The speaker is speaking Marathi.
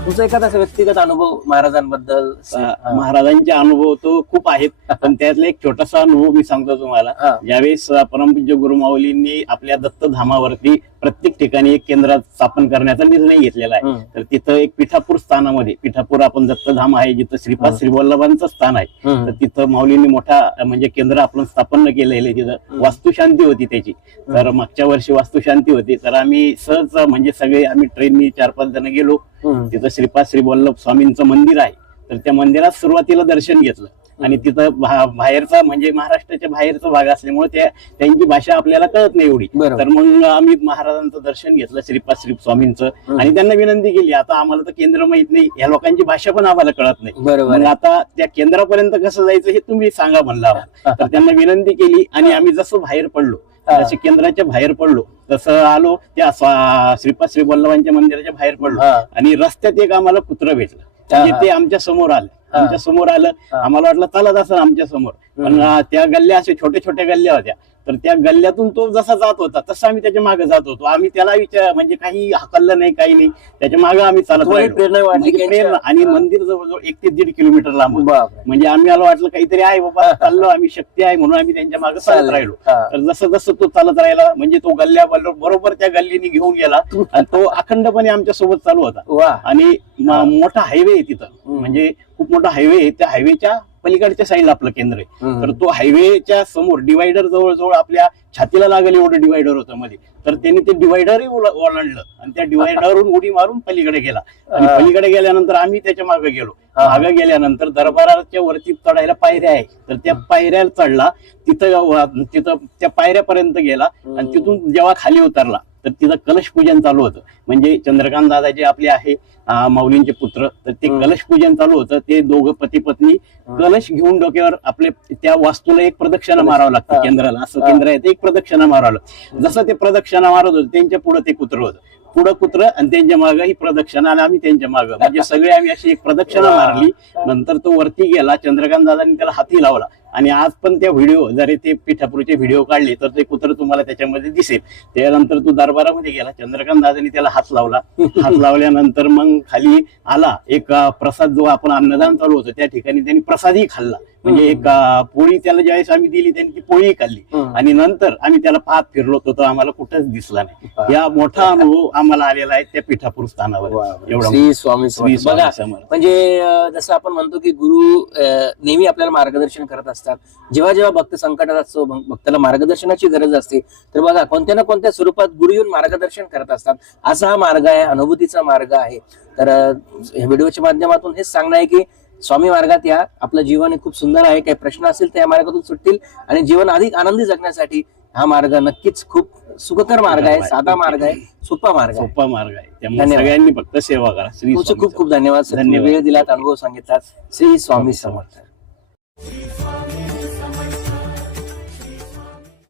तुमचा एखादा व्यक्तिगत अनुभव महाराजांबद्दल अ, महाराजांचे अनुभव तो खूप आहेत पण त्यातला एक छोटासा अनुभव मी सांगतो तुम्हाला हा. ज्यावेळेस अ, परमपूज्य गुरुमाऊलींनी आपल्या दत्तधामावरती प्रत्येक ठिकाणी एक केंद्र स्थापन करण्याचा निर्णय घेतलेला आहे हम्म. तर तिथं एक पिठापूर स्थानामध्ये पिठापूर आपण दत्तधाम आहे जिथं श्रीपाद. श्रीवल्लभांचं स्थान आहे हम्म. तर तिथं माऊलींनी मोठा अ, म्हणजे केंद्र आपण स्थापन केलेलं आहे तिथं हम्म. वास्तुशांती होती त्याची तर मागच्या वर्षी वास्तुशांती होती तर आम्ही सहज म्हणजे सगळे आम्ही ट्रेननी चार पाच जण गेलो. तिथं श्रीपाद श्री वल्लभ स्वामींचं मंदिर आहे तर त्या मंदिरात सुरुवातीला दर्शन घेतलं आणि तिथं बाहेरचा म्हणजे महाराष्ट्राच्या बाहेरचा भाग असल्यामुळे त्या त्यांची भाषा आपल्याला कळत नाही एवढी. तर मग आम्ही महाराजांचं दर्शन घेतलं श्रीपाद श्री स्वामींचं. आणि त्यांना विनंती केली आता आम्हाला तर केंद्र माहीत नाही या लोकांची भाषा पण आम्हाला कळत नाही बरोबर मग. आता त्या केंद्रापर्यंत कसं जायचं हे तुम्ही सांगा म्हणलं. तर त्यांना विनंती केली आणि आम्ही जसं बाहेर पडलो. जसे केंद्राच्या बाहेर पडलो तसं आलो त्या श्रीपाद श्री वल्लभांच्या मंदिराच्या बाहेर पडलो. आणि रस्त्यात एक आम्हाला कुत्र भेटलं म्हणजे. ते आमच्यासमोर आलं. आमच्यासमोर आलं. आम्हाला वाटलं चालत असं आमच्यासमोर पण त्या गल्ल्या अशा छोट्या छोट्या गल्ल्या होत्या तर त्या गल्ल्यातून तो जसा जात होता तसं आम्ही त्याच्यामागे जात होतो आम्ही त्याला विचार म्हणजे काही हकललं नाही काही नाही त्याच्यामागे आम्ही चालत राहिलो. प्रेरणा वाटली म्हणजे प्रेरणा आणि. मंदिर जवळजवळ एक ते दीड किलोमीटर लांब होतं. बापरे. म्हणजे आम्ही आलो वाटलं काहीतरी आहे बाबा चाललो आम्ही शक्ती आहे म्हणून आम्ही त्यांच्या मागे चालत चालेल. राहिलो हा. तर जसं जसं तो चालत राहिला म्हणजे तो गल्ल्या बरो- बरोबर त्या गल्लीने घेऊन गेला आणि तो अखंडपणे आमच्यासोबत चालू होता वा आणि म-. मोठा हायवे आहे तिथं. म्हणजे खूप मोठा हायवे आहे त्या हायवेच्या पलीकडच्या साईडला आपलं केंद्र आहे. तर तो हायवेच्या समोर डिवायडर जवळजवळ आपल्या छातीला लागेल एवढं डिवायडर होतं मध्ये तर त्यांनी ते डिवायडरही ओलांडलं आणि त्या डिवायडरवरून उडी मारून पलीकडे गेला आणि. पलीकडे गेल्यानंतर आम्ही त्याच्यामागे गेलो. मागे गेल्यानंतर दरबाराच्या वरती चढायला पायऱ्या आहे तर त्या पायऱ्या चढला तिथं तिथं त्या पायऱ्यापर्यंत गेला आणि. तिथून जेव्हा खाली उतरला तर तिथं कलश पूजन चालू होतं. म्हणजे चंद्रकांत दादा जे आपले आहे माऊलींचे पुत्र तर ते. कलश पूजन चालू होतं. ते दोघं पती पत्नी कलश घेऊन डोक्यावर आपले त्या वास्तूला एक प्रदक्षिणा मारावं लागतं. केंद्राला. असं. केंद्र आहे ते एक प्रदक्षिणा मारावं लागतं. जसं ते प्रदक्षिणा मारत होतं त्यांच्या पुढे ते कुत्र होतं. पुढं कुत्र आणि त्यांच्या मागं ही प्रदक्षिणा आणि आम्ही त्यांच्या मागं. म्हणजे सगळे आम्ही अशी एक प्रदक्षिणा. मारली. नंतर तो वरती गेला चंद्रकांत दादांनी त्याला हाती लावला. आणि आज पण त्या व्हिडिओ जरी ते पिठापूरचे व्हिडिओ काढले तर ते कुत्र तुम्हाला त्याच्यामध्ये दिसेल. त्यानंतर तो दरबारामध्ये गेला. चंद्रकांत दादांनी त्याला हात लावला. हात लावल्यानंतर मग खाली आला. एक प्रसाद जो आपण अन्नदान चालू होतं त्या ठिकाणी त्यांनी प्रसादही खाल्ला. म्हणजे एक पोळी त्याला ज्यावेळेस आम्ही दिली त्यांनी ती पोळी खाल्ली. आणि नंतर आम्ही त्याला पाहत फिरलो होतो तो आम्हाला कुठंच दिसला नाही. या मोठा अनुभव आम्हाला आलेला आहे त्या पिठापूर स्थानावर. एवढा स्वामी स्वामी. म्हणजे जसं आपण म्हणतो की गुरु नेहमी आपल्याला मार्गदर्शन करत असतात. जेव्हा जेव्हा भक्त संकटात असतो भक- भक्ताला मार्गदर्शनाची गरज असते तर बघा कोणत्या ना कोणत्या स्वरूपात गुरु येऊन मार्गदर्शन करत असतात. असा हा मार्ग आहे अनुभूतीचा मार्ग आहे. तर व्हिडिओच्या माध्यमातून हेच सांगणं आहे की स्वामी मार्गात या आपलं जीवन हे खूप सुंदर आहे. काही प्रश्न असतील तर या मार्गातून सुटतील आणि जीवन अधिक आनंदी जगण्यासाठी हा मार्ग नक्कीच खूप सुखकर मार्ग आहे साधा मार्ग आहे सोपा मार्ग आहे. सोपा मार्ग आहे. त्यामुळे. सगळ्यांनी फक्त सेवा करा. श्री तुमचे खूप खूप धन्यवाद. वेळ दिलात अनुभव सांगितलात. श्री स्वामी समर्थ.